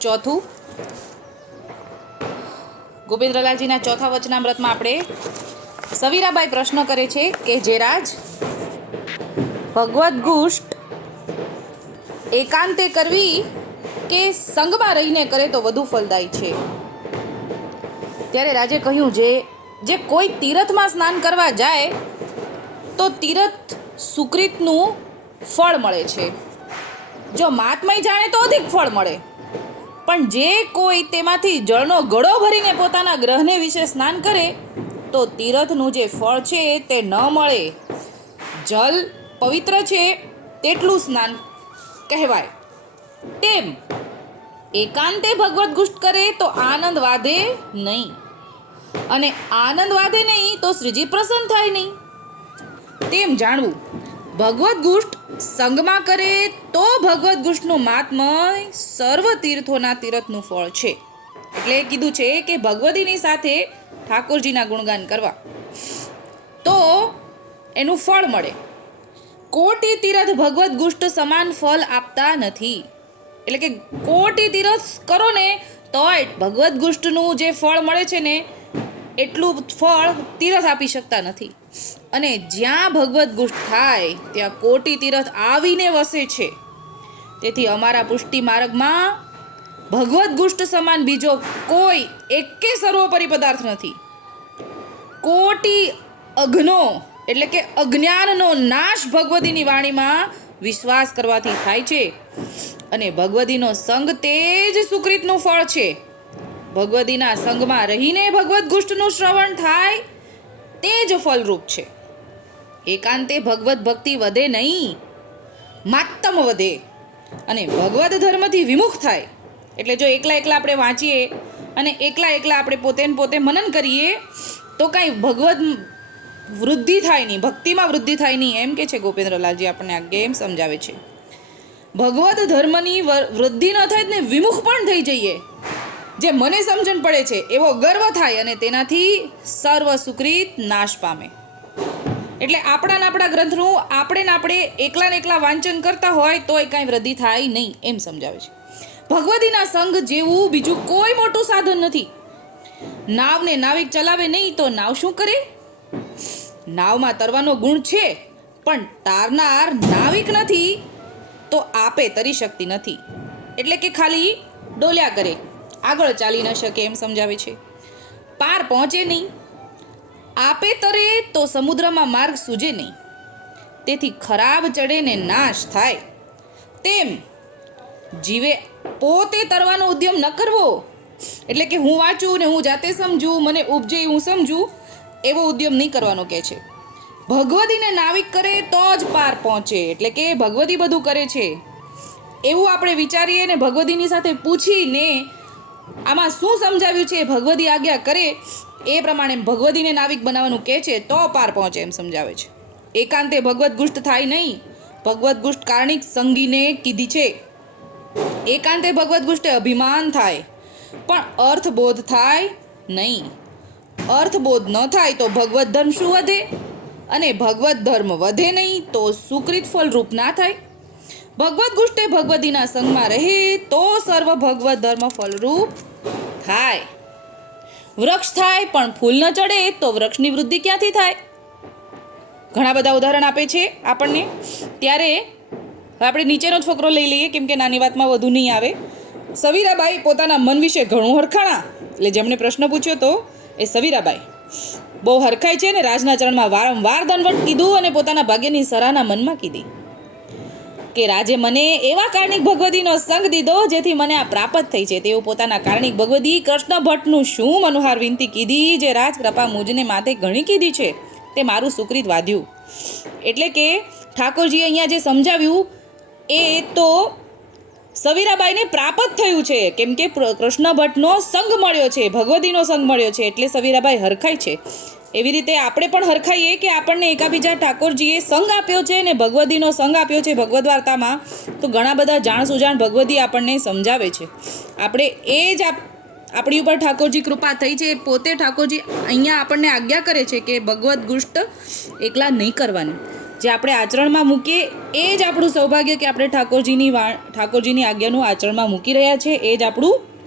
ચોથું. ગોવિંદ્રલાલજીના ચોથા વચનામૃતમાં આપણે સવીરાબાઈ પ્રશ્ન કરે છે કે જેરાજ ભગવદ્ ગુષ્ટ એકાંતે કરવી કે સંગમાં રહીને કરે તો વધુ ફલદાયી છે? ત્યારે રાજે કહ્યું, જે જે કોઈ તીરથમાં સ્નાન કરવા જાય, તો તીરથ સુકૃતનું ફળ મળે છે. જો મહાત્મય જાણે તો અધિક ફળ મળે. પણ જે કોઈ તેમાંથી જળનો ગળો ભરીને પોતાના ગ્રહને વિશે સ્નાન કરે, તો તીરથનું જે ફળ છે તે ન મળે. જલ પવિત્ર છે તેટલું સ્નાન કહેવાય. તેમ, એકાંતે ભગવત ગુષ્ટ કરે તો આનંદ વાધે નહીં. અને આનંદ વાધે નહીં તો શ્રીજી પ્રસન્ન થાય નહીં. તેમ જાણવું ભગવત ગુષ્ટ સંગમાં કરે તો ભગવત ગુષ્ટનું મહાત્મય સર્વ તીર્થોના તીરથનું ફળ છે. એટલે કીધું છે કે ભગવદીની સાથે ઠાકોરજીના ગુણગાન કરવા. તો એનું ફળ મળે. કોટી તીરથ ભગવદ્ ગુષ્ટ સમાન ફળ આપતા નથી. એટલે કે કોટી તીરથ કરો ને તોય ભગવદ્ ગુષ્ટનું જે ફળ મળે છે ને, એટલું ફળ તીરથ આપી શકતા નથી. અને જ્યાં ભગવદ્ ગુષ્ટ થાય, ત્યાં કોટી તીરથ આવીને વસે છે. તેથી અમારા પુષ્ટિ માર્ગમાં ભગવદ્ ગુષ્ટ સમાન બીજો કોઈ એકે સર્વોપરી પદાર્થ નથી. કોટી અગ્નો, એટલે કે અજ્ઞાનનો નાશ ભગવતીની વાણીમાં વિશ્વાસ કરવાથી થાય છે. અને ભગવતીનો સંગ તે જ સુકૃતનું ફળ છે. ભગવતીના સંગમાં રહીને ભગવદ્ ગુષ્ટનું શ્રવણ થાય તે જ ફલરૂપ છે. એકાંતે ભગવત ભક્તિ વધે નહીં, માત્તમ વધે અને ભગવત ધર્મથી વિમુખ થાય. એટલે જો એકલા એકલા આપણે વાંચીએ અને એકલા એકલા આપણે પોતે પોતે મનન કરીએ, તો કાંઈ ભગવદ વૃદ્ધિ થાય નહીં, ભક્તિમાં વૃદ્ધિ થાય નહીં. એમ કે છે ગોપેન્દ્રલાલજી આપણને આ ગેમ સમજાવે છે. ભગવત ધર્મની વૃદ્ધિ ન થાય ને વિમુખ પણ થઈ જઈએ. જે મને સમજણ પડે છે, એવો ગર્વ થાય અને તેનાથી સર્વ સુકૃત નાશ પામે. એટલે આપણા આપણા ગ્રંથનું આપણે ને આપણે એકલા ને એકલા વાંચન કરતા હોય તોય કાંઈ વૃદ્ધિ થાય નહીં એમ સમજાવે છે. ભગવતીના સંઘ જેવું બીજું કોઈ મોટું સાધન નથી. નાવને નાવિક ચલાવે નહીં તો નાવ શું કરે? નાવમાં તરવાનો ગુણ છે, પણ તારનાર નાવિક નથી તો આપે તરી શકતી નથી. એટલે કે ખાલી ડોલ્યા કરે. આગળ ચાલી ન શકે એમ સમજાવે છે. પાર પહોંચે નહીં. આપે તરે તો સમુદ્રમાં માર્ગ સૂજે નહીં. તેથી ખરાબ ચડે ને નાશ થાય. તેમ જીવે પોતે તરવાનો ઉદ્યમ ન કરવો. એટલે કે હું વાંચું ને હું જાતે સમજું, મને ઉપજે હું સમજું, એવો ઉદ્યમ નહીં કરવાનો કહે છે. ભગવતીને નાવિક કરે તો જ પાર પહોંચે. એટલે કે ભગવતી બધું કરે છે. એવું આપણે વિચારીએ ને ભગવતીની સાથે પૂછીને આમાં શું સમજાવ્યું છે ભગવતી આજ્ઞા કરે એ પ્રમાણે ભગવતીને નાવિક બનાવવાનું કહે છે તો પાર પહોંચે એમ સમજાવે છે. એકાંતે ભગવદ્ ગુષ્ટ થાય નહીં. ભગવદ્ ગુષ્ટ કારણિક સંગીને કીધી છે. એકાંતે ભગવદ ગુષ્ટે અભિમાન થાય. પણ અર્થબોધ થાય નહીં. અર્થબોધ ન થાય તો ભગવદ્ ધર્મ શું વધે? અને ભગવદ્ ધર્મ વધે નહીં તો સુકૃત ફલરૂપ ના થાય? ભગવત ગુષ્ટે ભગવતીના સંગમાં રહે તો સર્વ ભગવત ધર્મ ફલરૂપ થાય. વૃક્ષ થાય પણ ફૂલ ન ચડે તો વૃક્ષની વૃદ્ધિ ક્યાંથી થાય? ઘણા બધા ઉદાહરણ આપે છે આપણને. ત્યારે આપણે નીચેનો છોકરો લઈ લઈએ, કેમ કે નાની વાતમાં વધુ નહીં આવે. સવીરાબાઈ પોતાના મન વિશે ઘણું હરખાણા. એટલે જેમણે પ્રશ્ન પૂછ્યો તો એ સવીરાબાઈ. બહુ હરખાય છે ને, રાજના ચરણમાં વારંવાર દંડવટ કીધું અને પોતાના ભાગ્યની સરાહના મનમાં કીધી. કે રાજે મને એવા કારણિક ભગવતીનો સંગ દીધો જેથી મને આ પ્રાપ્ત થઈ છે. તેઓ પોતાના કારણિક ભગવતી કૃષ્ણ ભટ્ટનું શું મનોહાર વિનંતી કીધી જે રાજ કૃપા મુજને માથે ઘણી કીધી છે? તે મારું સુકૃત વાદ્યું. એટલે કે ઠાકોરજીએ અહીંયા જે સમજાવ્યું, એ તો સવીરાબાઈને પ્રાપ્ત થયું છે. કેમ કે કૃષ્ણ ભટ્ટનો સંગ મળ્યો છે ભગવતીનો સંગ મળ્યો છે, એટલે સવીરાબાઈ હરખાય છે. એવી રીતે આપણે પણ હરખાઈએ કે આપણને એકાબીજા ઠાકોરજીએ સંગ આપ્યો છે ને ભગવતીનો સંગ આપ્યો છે ભગવદ્ વાર્તામાં, તો ઘણા બધા જાણ સુજાણ ભગવતી આપણને સમજાવે છે. આપણે એ જ આપ, આપણી ઉપર ઠાકોરજી કૃપા થઈ છે, પોતે ઠાકોરજી અહીંયા આપણને આજ્ઞા કરે છે કે ભગવદ્ ગુષ્ટ એકલા નહીં કરવાની. જે આપણે આચરણમાં મૂકીએ, એ જ આપણું સૌભાગ્ય કે આપણે ઠાકોરજીની વા ઠાકોરજીની આજ્ઞાનું આચરણમાં મૂકી રહ્યા છે, એ જ આપણું